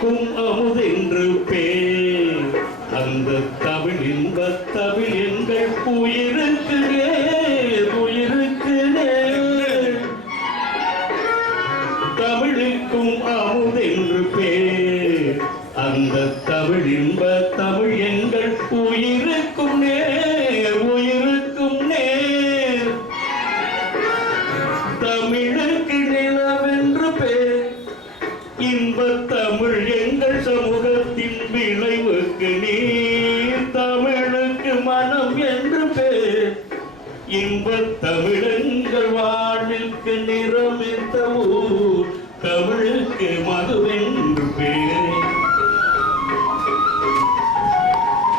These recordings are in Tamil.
தமிழுக்கும் அமுதென்று பேர். அந்த தமிழ் இன்பத் தமிழ் எங்கள் உயிருக்கு நேர், உயிருக்கு நேர். தமிழுக்கும் அமுதென்று பேர். அந்த தமிழ் இன்பத் தமிழ் எங்கள் உயிருக்கும் நேர், உயிருக்கும் நேர். தமிழுக்கு நிலவென்று பேர். இன்பத் தமிழ் எங்கள் சமூகத்தின் விளைவுக்கு நீர். தமிழுக்கு மனம் என்று பேர். இன்பத் தமிழங்கள் வாழ்விற்கு நிறமித்த ஊர். தமிழுக்கு மதுவென்று பேர்.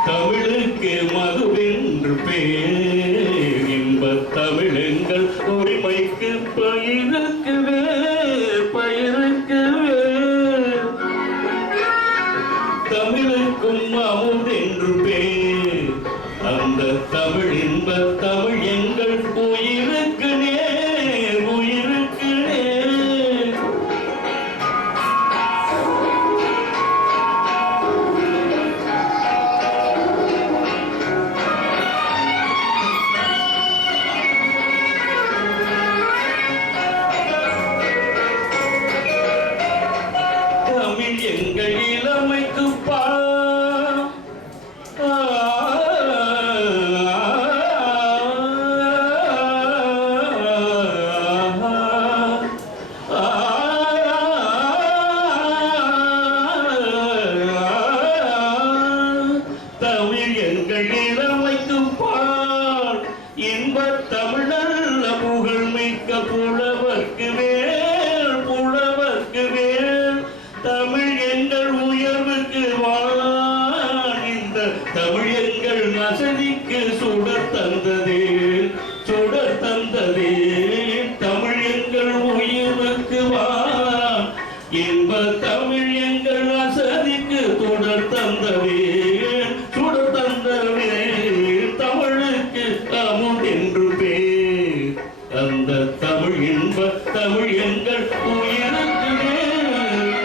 தமிழுக்கு மதுவென்று பேர். இன்பத் தமிழங்கள் உரிமைக்கு பயிருக்கு வேர், பயிருக்கு வேர். தமிழுக்கும் அமுதென்று பேர். அந்த தமிழ் இன்பத் தமிழ் எங்கள் உயிருக்கு நேர், உயிருக்கு நேர். தமிழ் எங்கள் இளமைக்கு தமிழ் எங்கள் இளமைக்கு பால். இன்பத் தமிழல்ல புகழ்மிக்க புலவர்க்கு வேல், புலவர்க்கு வேல். தமிழ் எங்கள் உயர்வுக்கு வான். இந்த தமிழ் எங்கள் வசதிக்கு சுடர் தந்ததே, சுடர் தந்ததே. தமிழ் எங்கள் உயர்வுக்கு வான். இன்பத் தமிழ் எங்கள் வசதிக்கு தொடர் தந்ததே, சுடர் தந்ததே. தமிழுக்கு அமுதென்று பேர். அந்த தமிழ் இன்பத் தமிழ் எங்கள் உயிருக்கு நேர்.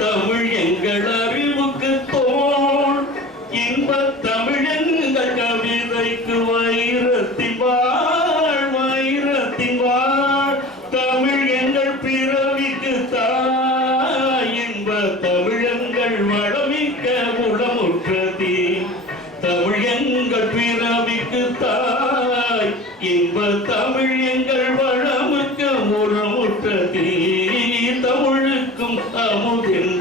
தமிழ் எங்கள் அறிவுக்கு தோல். இன்பத் தமிழ் எங்கள் கவிதைக்கு வைரத்தின் வாழ், வைரத்தின் வாழ். தமிழ் எங்கள் பிறவிக்கு தாய். இன்பத் தமிழ் எங்கள் வளமிக்க உளமுற்றதே. தமிழ் எங்கள் பிறவிக்கு தாய். இன்பத் தமிழ் எங்கள் வளமுக்க உளமுற்றதே. தமிழுக்கும் அமுதென்று